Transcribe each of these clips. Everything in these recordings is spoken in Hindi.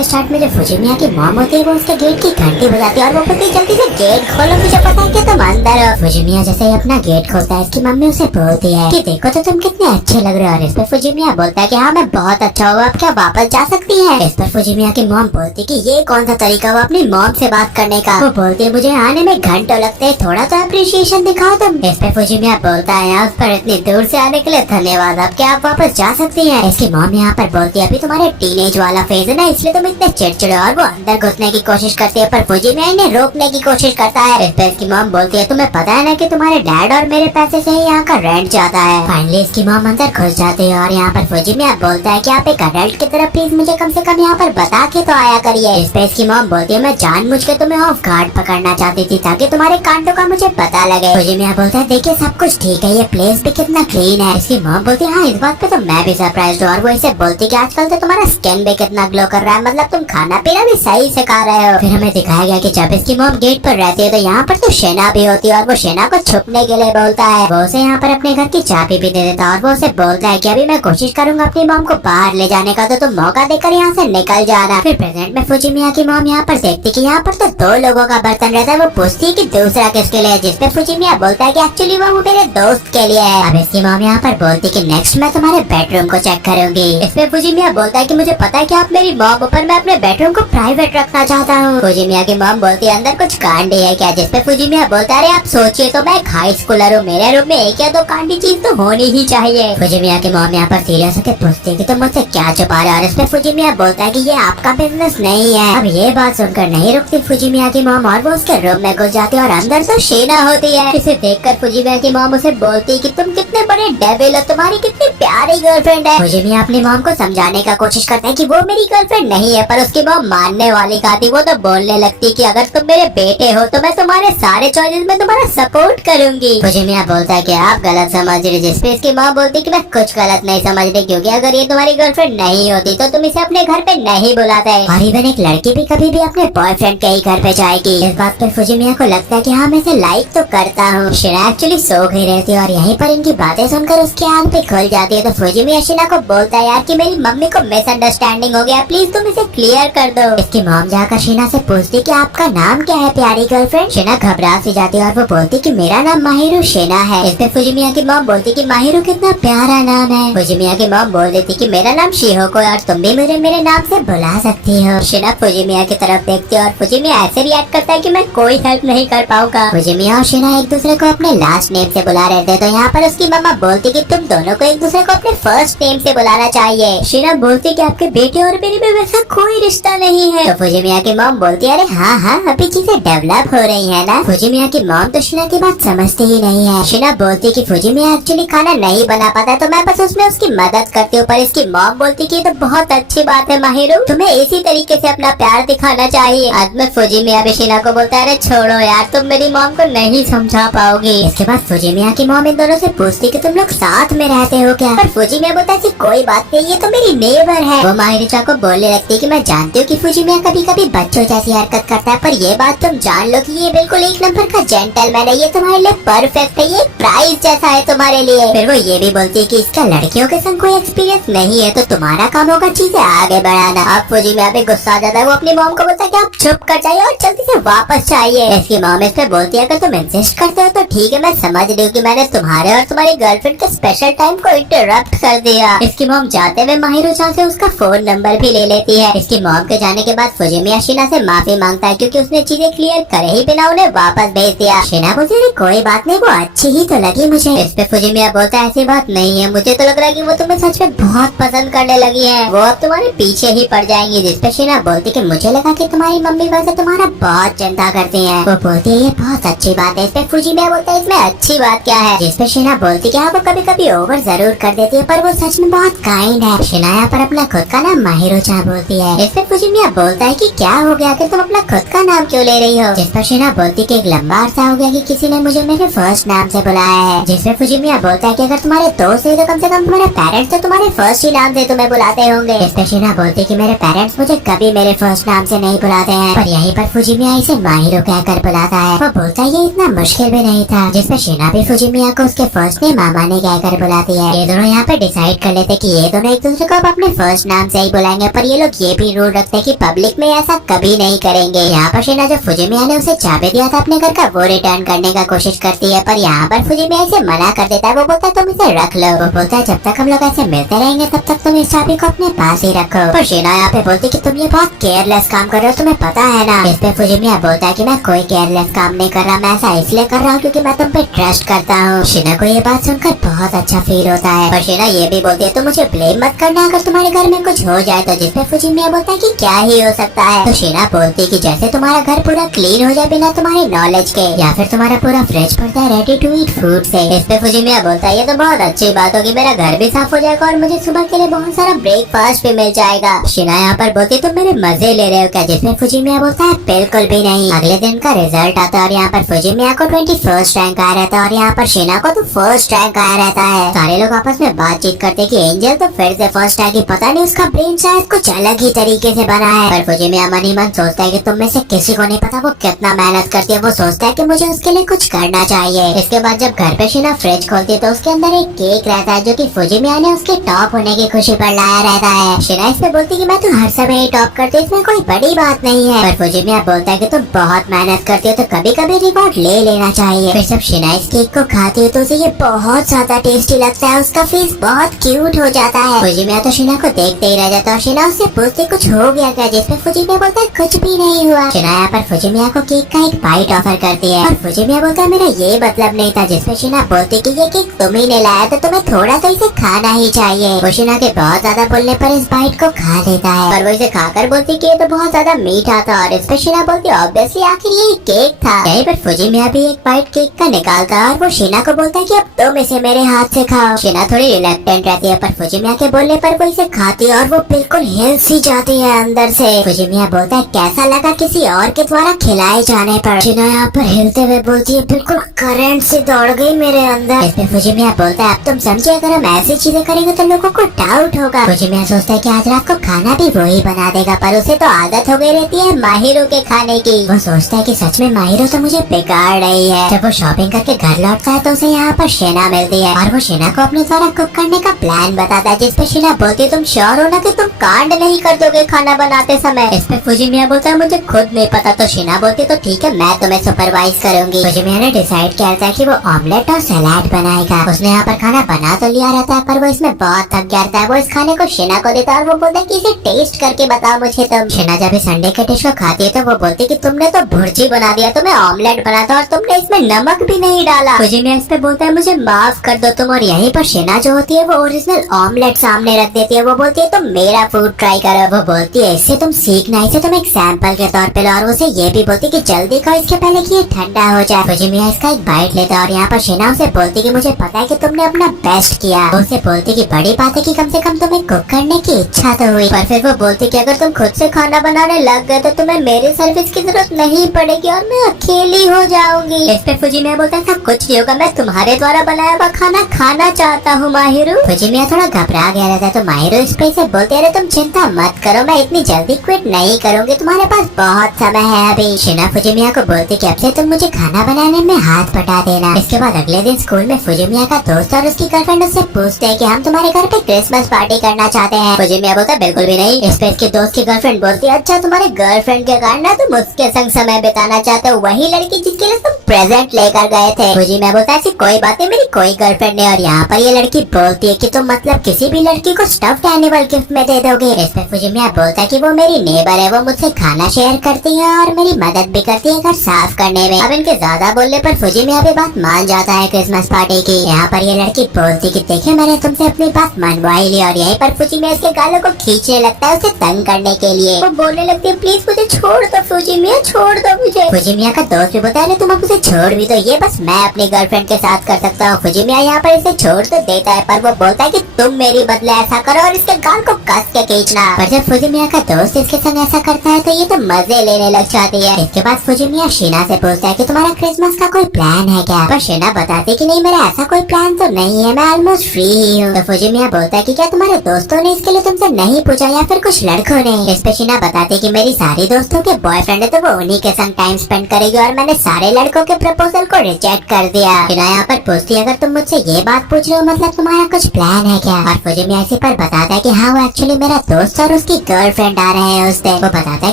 के स्टार्ट में जो फुजिमिया की मॉम होती है वो उसके गेट की घंटी बजाती है और वो बोलती है जल्दी से गेट खोलो, मुझे पता है कि तुम अंदर हो। फुजिमिया जैसे ही अपना गेट खोलता है इसकी मम्मी उसे बोलती है कि देखो तो तुम कितने अच्छे लग रहे हो। और इस पर फुजिमिया बोलता है कि हाँ मैं बहुत अच्छा हूँ, आप क्या वापस जा सकती है। इस पर फुजिमिया की मॉम बोलती है कि ये कौन सा तरीका हुआ अपनी मॉम से बात करने का। वो बोलती है मुझे आने में घंटों लगते हैं, थोड़ा तो अप्रिशिएशन दिखाओ तुम। इस पे फुजिमिया बोलता है यहाँ पर इतनी दूर से आने के लिए धन्यवाद, अब क्या आप वापस जा सकती हैं। इसकी मॉम यहाँ पर बोलती है अभी तुम्हारे टीनेज वाला फेज है ना, इसलिए तुम इतने चिड़चिड़े। और वो अंदर घुसने की कोशिश करती है पर फुजिमिया इन्हें रोकने की कोशिश करता है। इस पे इसकी मॉम बोलती है तुम्हें पता है ना कि तुम्हारे डैड और मेरे पैसे से ही यहाँ का रेंट जाता है। फाइनली इसकी मॉम अंदर घुस जाती है और यहाँ पर फुजिमिया बोलता है कि आप एक अडल्ट की तरह प्लीज मुझे कम से कम यहाँ पर बता के तो आया करिए। इस पे इसकी मॉम बोलती है मैं जानबूझ के तुम्हें ऑफ गार्ड पकड़ना चाहती थी ताकि तुम्हारे कांडों का मुझे पता लगे। फुजिमिया बोलता है देखिए सब कुछ ठीक है, ये प्लेस भी कितना क्लीन है। इसकी मॉम बोलती है हाँ इस बात पे तो मैं भी सरप्राइज्ड हूँ। और वो इसे बोलती है कि आजकल तो तुम्हारा स्किन भी कितना ग्लो कर रहा है, मतलब तुम खाना पीना भी सही से खा रहे हो। फिर हमें दिखाया गया कि जब इसकी मॉम गेट पर रहती है तो यहाँ पर तो शेना भी होती है और वो शेना को छुपने के लिए बोलता है। वो उसे यहाँ पर अपने घर की चाबी भी दे देता है और वो उसे बोलता है कि अभी मैं कोशिश करूंगा अपनी मॉम को बाहर ले जाने का, तो तुम मौका देकर यहाँ से निकल जाना। फिर प्रेजेंट में फुजिमिया की मॉम यहाँ पर देखती कि यहाँ पर तो 2 लोगों का बर्तन रहता है। वो पूछती है कि दूसरा किसके लिए, जिसपे फुजिमिया बोलता है कि एक्चुअली वो मेरे दोस्त के लिए है। अब इसकी मॉम यहाँ पर बोलती कि नेक्स्ट मैं तुम्हारे बेडरूम को चेक करूंगी। इसपे फुजिमिया बोलता है कि मुझे पता है कि आप मेरी मॉम, पर मैं अपने बेडरूम को प्राइवेट रखना चाहता हूँ। फुजिमिया की मॉम बोलती है अंदर कुछ कांडी है क्या, जिसपे फुजिमिया बोलता है अरे आप सोचिए तो मैं एक हाई स्कूलर हूँ, मेरे रूम में 1 या 2 कांडी चीज तो होनी ही चाहिए। फुजिमिया की मॉम यहाँ पर सीरियस होकर पूछती है कि तुम मुझसे क्या छुपा रहे हो। और इसपे फुजिमिया बोलता है कि ये आपका बिजनेस नहीं है। अब ये बात सुनकर नहीं रुकती फुजिमिया की मॉम और वो उसके रूम में घुस जाती है और अंदर तो शेना होती है। इसे देखकर फुजिमिया की मॉम उसे बोलती है कि तुम कितने बड़े डेविल हो, तुम्हारी कितनी प्यारी गर्लफ्रेंड है। फुजिमिया अपनी मॉम को समझाने का कोशिश करता है कि वो मेरी गर्लफ्रेंड नहीं है, पर उसकी मॉम मानने वाली का थी। वो तो बोलने लगती कि अगर तुम मेरे बेटे हो तो मैं तुम्हारे सारे चॉइसेस में तुम्हारा सपोर्ट करूंगी। फुजिमिया बोलता है कि आप गलत समझ रहे, जिसपे इसकी मॉम बोलती है कि मैं कुछ गलत नहीं समझ रही, क्योंकि अगर ये तुम्हारी गर्लफ्रेंड नहीं होती तो तुम इसे अपने घर पे नहीं बुलाते। और इवन एक लड़की भी कभी भी अपने बॉयफ्रेंड के ही घर पे जाएगी। इस बात पे फुजिमिया को लगता है कि हाँ मैं इसे लाइक तो करता हूँ। शिना एक्चुअली सो गई रहती है और यहीं पर इनकी बातें सुनकर उसकी आंख पे खुल जाती है। तो फुजिमिया शिना को बोलता है यार कि मेरी मम्मी को मिसअंडरस्टैंडिंग हो गया, प्लीज तुम इसे क्लियर कर दो। इसकी मॉम जाकर शिना से पूछती कि आपका नाम क्या है प्यारी गर्लफ्रेंड। शिना घबरा सी जाती है और वो बोलती कि मेरा नाम माहिरू शिना है। इस पे फुजिमिया की मॉम बोलती कि माहिरू कितना प्यारा नाम है। फुजिमिया की मॉम बोल देती कि मेरा नाम शिहोको है और तुम भी मेरे नाम से बुला सकती हो। शिना फुजिमिया की तरफ देखती है और फुजिमिया ऐसे रिएक्ट करता है कि मैं कोई हेल्प नहीं कर पाऊंगा। फुजिमिया और शिना एक दूसरे को अपने लास्ट नेम से बुला रहे थे, तो यहाँ पर उसकी मम्मा बोलती कि तुम दोनों को एक दूसरे को अपने फर्स्ट नेम से बुलाना चाहिए। शिना बोलती कि आपके बेटे और मेरे में वैसा कोई रिश्ता नहीं है। तो फुजिमिया की मॉम बोलती है अरे हाँ अभी चीजें डेवलप हो रही है ना। फुजिमिया की मॉम तो शिना की बात समझती ही नहीं है। शिना बोलती कि फुजिमिया एक्चुअली खाना नहीं बना पाता तो मैं बस उसमें उसकी मदद करती हूँ, पर इसकी मॉम बोलती कि ये तो बहुत अच्छी बात है माहिरू, तुम्हें इसी तरीके से अपना प्यार दिखाना चाहिए। आज में फुजिमिया भी शिना को बोलता है अरे छोड़ो यार तुम मेरी मॉम को नहीं समझा पाओगी। इसके बाद फुजिमिया की मॉम इन दोनों से पूछती कि तुम लोग साथ में रहते हो क्या, पर फुजिमिया बोलता है कोई बात नहीं, ये तो मेरी नेबर है। वो माहिरूचा को बोलने लगती है कि मैं जानती हूँ कि फुजिमिया कभी कभी बच्चों जैसी हरकत करता है, पर ये बात तुम जान लो कि ये बिल्कुल 1 नंबर का जेंटलमैन है, ये तुम्हारे लिए परफेक्ट है, ये प्राइज जैसा है तुम्हारे लिए। फिर वो ये भी बोलती है कि इसका लड़कियों के संग कोई एक्सपीरियंस नहीं है, तो तुम्हारा काम होगा चीजें आगे बढ़ाना। अब फुजिमिया पे गुस्सा आ जाता है, वो अपनी मॉम को बोलता है कि आप चुप कर जाइए और जल्दी से वापस जाइए। इसकी मॉम इस पे बोलती है अगर तुम इंसिस्ट करते हो तो ठीक है, मैं समझ रही हूँ कि मैंने तुम्हारे और तुम्हारी गर्लफ्रेंड के स्पेशल टाइम को इंटरप्ट कर दिया। इसकी मॉम जाते हुए माहिरूचा से उसका फोन नंबर भी ले लेती है। इसकी मॉम के जाने के बाद फुजिमिया शिना से माफी मांगता है क्योंकि उसने चीजें क्लियर करे ही बिना उन्हें वापस भेज दिया। शिना बोलती है कोई बात नहीं, वो अच्छी ही तो लगी मुझे। इस पे फुजिमिया बोलता है ऐसी बात नहीं है, मुझे तो लग रहा है कि वो तुम्हें सच में बहुत पसंद करने लगी है, वो अब तुम्हारे पीछे ही पड़ जाएंगी। जिसपे शिना बोलती कि मुझे लगा कि तुम्हारी मम्मी वैसे तुम्हारा बहुत चिंता करती है। वो बोलती है ये बहुत अच्छी बात है। इस पे फुजिमिया बोलता है इसमें अच्छी बात क्या है। जिसपे शिना बोलती कि हाँ वो कभी कभी ओवर जरूर कर देती है, पर वो सच में बहुत काइंड है। शिना यहाँ पर अपना खुद का नाम माहिरूचा बोलती है। इस पे फुजिमिया बोलता है कि क्या हो गया कि तुम अपना खुद का नाम क्यों ले रही हो। जिस पर शिना बोलती कि एक लंबा अरसा हो गया कि किसी ने मुझे मेरे फर्स्ट नाम से बुलाया है। जिसपे फुजिमिया बोलता है कि अगर तुम्हारे दोस्त है तो कम से कम तुम्हारे पेरेंट्स तो तुम्हारे फर्स्ट ही नाम से तुम्हें बुलाते होंगे। इस पे शिना बोलती कि मेरे पेरेंट्स मुझे कभी मेरे फर्स्ट नाम से नहीं बुलाते हैं, पर यहीं पर फुजिमिया इसे माहिरू कहकर बुलाता है। वो बोलता है ये इतना मुश्किल भी नहीं था। जिसपे शिना भी फुजिमिया को उसके फर्स्ट नेम अपने मामा ने कहकर बुलाती है। ये दोनों यहाँ पे डिसाइड कर लेते कि ये दोनों एक दूसरे को अब अपने फर्स्ट नाम से ही बुलाएंगे, पर ये लोग ये भी रूल रखते हैं कि पब्लिक में ऐसा कभी नहीं करेंगे। यहाँ पर शिना जो फुजिमिया ने उसे चाबी दिया था अपने घर का वो रिटर्न करने का कोशिश करती है, पर यहाँ पर फुजिमिया इसे मना कर देता है। वो बोलता है तुम इसे रख लो। वो बोलता है जब तक हम लोग ऐसे मिलते रहेंगे तब तक तुम इस चाबी को अपने पास ही रखो। पर शिना यहाँ पे बोलती कि तुम ये बहुत केयरलेस काम कर रहे हो, तुम्हें पता है ना। इस पे फुजिमिया बोलता है कि मैं कोई केयरलेस काम नहीं कर रहा, मैं ऐसा इसलिए कर रहा हूँ क्योंकि मैं तुम पे ट्रस्ट करता हूँ। शिना को ये बात सुनकर बहुत अच्छा फील होता है। पर शिना ये भी बोलती है तुम मुझे ब्लेम मत करना अगर तुम्हारे घर में कुछ हो जाए तो। जिसपे फुजिमिया बोलता है कि क्या ही हो सकता है। तो शिना बोलती है कि जैसे तुम्हारा घर पूरा क्लीन हो जाए बिना तुम्हारे नॉलेज के, या फिर तुम्हारा पूरा फ्रिज पड़ता है रेडी टू ईट फूड से। इस पे फुजिमिया बोलता है ये तो बहुत अच्छी बात होगी, मेरा घर भी साफ हो जाएगा और मुझे सुबह के लिए बहुत सारा ब्रेकफास्ट भी मिल जाएगा। शिना यहाँ पर बोलती तुम मेरे मजे ले रहे हो क्या। जिसमें फुजिमिया बोलता है बिल्कुल भी नहीं। अगले दिन का रिजल्ट आता है और यहाँ पर फुजिमिया को 21st रैंक आया रहता है और यहाँ पर शिना को तो 1st रैंक आया रहता है। सारे लोग आपस में बातचीत करते कि एंजल तो फिर से फर्स्ट आएगी, पता नहीं उसका ब्रेन शायद कुछ अलग ही तरीके से बना है। पर फुजिमिया मन ही मन सोचता है कि तुम में से किसी को नहीं पता वो कितना मेहनत करती है। वो सोचता है कि मुझे उसके लिए कुछ करना चाहिए। इसके बाद जब घर पे शिना फ्रिज खोलती है तो उसके अंदर एक केक रहता है जो कि फुजिमिया ने उसके टॉप होने की खुशी पर लाया रहता है। शिना इस पे बोलती कि मैं तो हर समय ही टॉप करती हूँ, इसमें कोई बड़ी बात नहीं है। पर फुजिमिया बोलता है कि तुम बहुत मेहनत करती हो तो कभी कभी रिवॉर्ड ले लेना चाहिए। फिर जब शिना इस केक को खाती है तो उसे ये बहुत ज्यादा टेस्टी लगता है, उसका फेस बहुत क्यूट हो जाता है। फुजिमिया तो शिना को देखते ही रह जाता है और शिना उससे पूछती कुछ हो गया क्या। जिसपे फुजिमिया बोलता है कुछ भी नहीं हुआ। शिना यहाँ पर फुजिमिया को केक का एक बाइट ऑफर करती है और फुजिमिया बोलता है मेरा ये मतलब नहीं था। जिसपे शिना बोलती कि ये केक तुम ही ने लाया तो तुम्हें थोड़ा तो इसे खाना ही चाहिए। वो शिना के बहुत ज्यादा बोलने पर इस बाइट को खा लेता है, पर वो इसे खाकर बोलती कि ये तो बहुत ज्यादा मीठा था। और इस पे शिना बोलती ऑब्वियसली आखिर ये केक था। यहीं पर फुजिमिया भी एक बाइट केक का निकालता है और वो शिना को बोलता है कि अब तुम इसे मेरे हाथ से खाओ। शिना थोड़ी रिलक्टेंट रहती है पर फुजिमिया के बोलने पर वो इसे खाती है और वो बिल्कुल हिल सी जाती है अंदर से। फुजिमिया बोलता है कैसा लगा किसी और के द्वारा खिलाए जाने पर। शिना यहाँ पर हिलते हुए बोलती है बिल्कुल करंट से दौड़ गई मेरे अंदर। इस पे फुजिमिया बोलता है अब तुम समझे अगर हम ऐसी चीजें करेंगे तो लोगों को डाउट होगा। फुजिमिया सोचता है कि आज रात को खाना भी वही बना देगा, पर उसे तो आदत हो गई रहती है माहिरो के खाने की। वो सोचता है कि सच में माहिरो तो मुझे बिगाड़ रही है। जब वो शॉपिंग करके घर लौटता है तो उसे यहाँ पर शिना मिलती है और वो शिना को अपने द्वारा कुक करने का प्लान बताता है। जिसपे शिना बोलती है तुम श्योर हो ना कि तुम कांड नहीं कर दोगे खाना बनाते समय। इस पे फुजिमिया बोलता है मुझे खुद नहीं पता। तो शिना बोलती तो ठीक है मैं तुम्हें सुपरवाइज करूंगी। फुजिमिया ने डिसाइड किया था कि वो ऑमलेट और सलाद बनाएगा। उसने यहाँ पर खाना बना तो लिया रहता है पर वो इसमें बहुत थक गया रहता है। वो इस खाने को शिना को देता है और वो बोलता है कि इसे टेस्ट करके बताओ मुझे तुम। शिना जब इस संडे के डिश को खाती है तो वो बोलती कि तुमने तो भुर्जी बना दिया, तुम्हें ऑमलेट बना था और तुमने इसमें नमक भी नहीं डाला। फुजिमिया इस पे बोलता है मुझे माफ कर दो तुम। और यहीं पर शिना जो होती है वो ओरिजिनल ऑमलेट सामने रख देती है। वो बोलती है तुम मेरा फूड ट्राई करो। वो बोलती है इससे तुम सीखना, इसे तुम एक सैंपल के तौर पे लो। और उसे ये भी बोलती कि जल्दी खाओ इसके पहले कि ये ठंडा हो जाए। फुजिमिया इसका एक बाइट लेता है और यहाँ पर शिना उसे बोलती कि मुझे पता है कि तुमने अपना बेस्ट किया। वो उसे बोलती कि बड़ी बात है कि कम से कम तुम्हें कुक करने की इच्छा तो हुई। पर फिर वो बोलती कि अगर तुम खुद से खाना बनाने लग गए तो तुम्हें मेरी सर्विस की जरूरत नहीं पड़ेगी और मैं अकेली हो जाऊंगी। इस पे फुजिमिया बोलता है सब कुछ नहीं होगा, मैं तुम्हारे द्वारा बनाया हुआ खाना खाना चाहता हूँ माहिरो। फुजिमिया थोड़ा घबरा गया रहता है तो माहिरो इस पे से बोलते अरे तुम चिंता मत करो, मैं इतनी जल्दी क्विट नहीं करूंगी, तुम्हारे पास बहुत समय है अभी। शिना फुजिमिया को बोलती कि अब से तुम मुझे खाना बनाने में हाथ बटा देना। इसके बाद अगले दिन स्कूल में फुजिमिया का दोस्त और उसकी गर्लफ्रेंड उससे पूछते हैं कि हम तुम्हारे घर पे क्रिसमस पार्टी करना चाहते हैं। फुजिमिया बोलता बिल्कुल भी नहीं। इस पे इसके दोस्त की गर्लफ्रेंड बोलती है अच्छा तुम्हारे गर्लफ्रेंड के कारण ना तुम उसके संग समय बिताना चाहते हो, वही लड़की जिसके लिए तुम प्रेजेंट लेकर गए थे। फुजिमिया बोलता है ऐसी कोई बात नहीं, मेरी कोई गर्लफ्रेंड नहीं। और यहाँ पर ये लड़की बोलती है कि तुम मतलब किसी भी लड़की को स्टफ्ड एनिमल गिफ्ट में दे दोगे। इस पे फुजिमिया बोलता है कि वो मेरी नेबर है, वो मुझसे खाना शेयर करती है और मेरी मदद भी करती है घर साफ करने में। अब इनके ज्यादा बोलने पर फुजिमिया भी बात मान जाता है क्रिसमस पार्टी की। यहाँ पर ये लड़की बोलती कि देखिए मैंने तुमसे अपनी बात मनवाई ली। और यहीं पर फुजिमिया इसके गालों को खींचने लगता है उसे तंग करने के लिए। वो बोलने लगती है प्लीज मुझे छोड़ दो फुजिमिया, छोड़ दो मुझे। फुजिमिया का दोस्त भी बोलता है तुम अब उसे छोड़ भी दो, ये बस मैं अपनी गर्लफ्रेंड के साथ कर सकता हूँ। फुजिमिया यहाँ पर इसे छोड़ तो देता है पर वो बोलता है कि तुम मेरी बदले ऐसा करो और इसके गाल को कस के खींचना। पर जब फुजिमिया का दोस्त इसके संग ऐसा करता है तो ये तो मजे लेने लग जाती है। इसके बाद फुजिमिया शिना से पूछता है कि तुम्हारा क्रिसमस का कोई प्लान है क्या। पर शिना बताती कि नहीं मेरा ऐसा कोई प्लान तो नहीं है, मैं ऑलमोस्ट फ्री ही हूँ। तो फुजिमिया बोलता है कि क्या तुम्हारे दोस्तों ने इसके लिए तुमसे नहीं पूछा या फिर कुछ लड़कों ने। इस पे शिना बताती कि मेरी सारी दोस्तों के बॉयफ्रेंड है तो वो उन्हीं के संग टाइम स्पेंड करेगी और मैंने सारे लड़कों के प्रपोजल को रिजेक्ट कर दिया। शिना यहाँ पर पूछती है अगर तुम मुझसे ये बात पूछ रहे हो मतलब तुम्हारा कुछ प्लान है क्या? और फुजिमिया इसी पर बताता है कि हाँ वो एक्चुअली मेरा दोस्त और उसकी गर्लफ्रेंड आ रहे हैं उस दिन। वो बताता है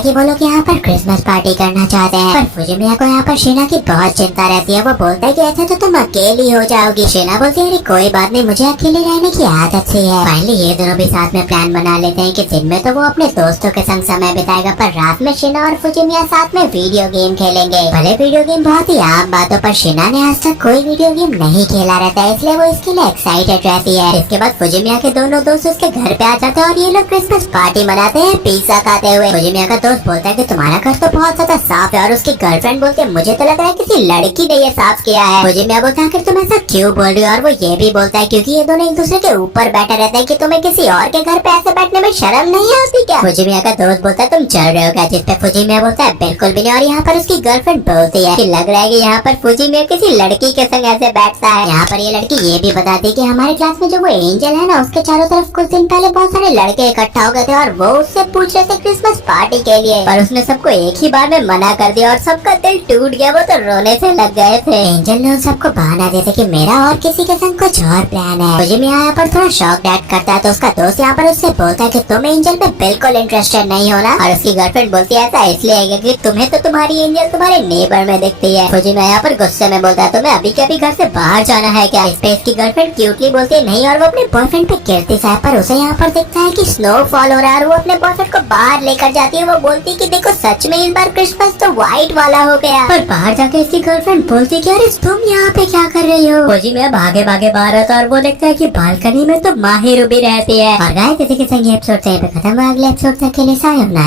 कि वो लोग यहाँ पर क्रिसमस पार्टी करना चाहते हैं। पर फुजिमिया को यहाँ पर शिना की बहुत चिंता रहती है। वो बोलता है कि ऐसा तो तुम अकेली हो जाओगी। शिना बोलती है अरे कोई बात नहीं, मुझे अकेले रहने की आदत सी है। फाइनली ये दोनों भी साथ में प्लान बना लेते हैं कि दिन में तो वो अपने दोस्तों के संग समय बिताएगा, पर रात में शिना और फुजिमिया साथ में वीडियो गेम खेलेंगे। भले वीडियो गेम बहुत ही आम बातों पर शिना ने आज तक कोई वीडियो गेम नहीं खेला रहता है, इसलिए वो इसके लिए एक्साइटेड रहती है। इसके बाद फुजिमिया के दोनों दोस्त उसके घर पे आ जाते हैं और ये लोग क्रिसमस पार्टी मनाते हैं पिज्जा खाते हुए। फुजिमिया का दोस्त बोलता है कि तुम्हारा घर तो बहुत ज्यादा साफ है और उसकी गर्लफ्रेंड बोलती है मुझे तो लग रहा है किसी लड़की ने ये साफ किया है। फुजिमिया बोलता है तुम ऐसा क्यों बोल रही हो? और वो ये भी बोलता है क्योंकि ये दोनों एक दूसरे के ऊपर बैठे रहते हैं कि तुम्हें किसी और के घर पे ऐसे बैठने में शर्म नहीं आती क्या? फुजिमिया का दोस्त बोलता है तुम चल रहे हो क्या? जिस पे फुजिमिया बोलता है बिल्कुल भी नहीं। और यहाँ पर उसकी गर्लफ्रेंड बोलती है कि लग रहा है कि यहाँ पर फुजिमिया किसी लड़की के संग ऐसे बैठता है। यहाँ पर ये लड़की ये भी बताती है कि हमारे क्लास में जो वो एंजल है ना, उसके चारों तरफ कुछ दिन पहले बहुत सारे लड़के इकट्ठा हो गए थे और वो उससे पूछ रहे थे क्रिसमस पार्टी के लिए, पर उसने सबको एक ही बार में मना कर दिया और सबका दिल टूट गया। वो तो रोने से लग गए थे। एंजल ने उन सबको बहाना देते कि मेरा और किसी के संग कुछ और प्लान है। फुजिमिया यहाँ पर थोड़ा शॉक ऐड करता है तो उसका दोस्त यहाँ पर उससे बोलता है कि तुम एंजल पे बिल्कुल इंटरेस्टेड नहीं हो ना? और उसकी गर्लफ्रेंड बोलती है ऐसा इसलिए है कि तुम्हें तो तुम्हारी एंजल तुम्हारे नेबर में दिखती है। फुजिमिया यहाँ पर गुस्से में बोलता है तुम्हें अभी के अभी घर से बाहर जाना है क्या? इस पे इसकी गर्लफ्रेंड क्यूटली बोलती है नहीं, और वो अपने बॉयफ्रेंड पे गिरती है। पर उसे यहाँ पर दिखता है कि स्नोफॉल हो रहा है और वो अपने बॉयफ्रेंड को बाहर लेकर जाती है। वो बोलती है कि देखो सच में इस बार क्रिसमस तो व्हाइट वाला हो गया। पर बाहर जाके इसकी गर्लफ्रेंड बोलती है कि अरे तुम यहाँ पे क्या कर रही हो? फुजिमिया भागे भागे बाहर आता है और वो देखता है कि बालकनी में तो माही रूबी रहती है। और गाइस इसी के संग ये एपिसोड यहीं पे खत्म हुआ। अगले एपिसोड तक के लिए सायोनारा।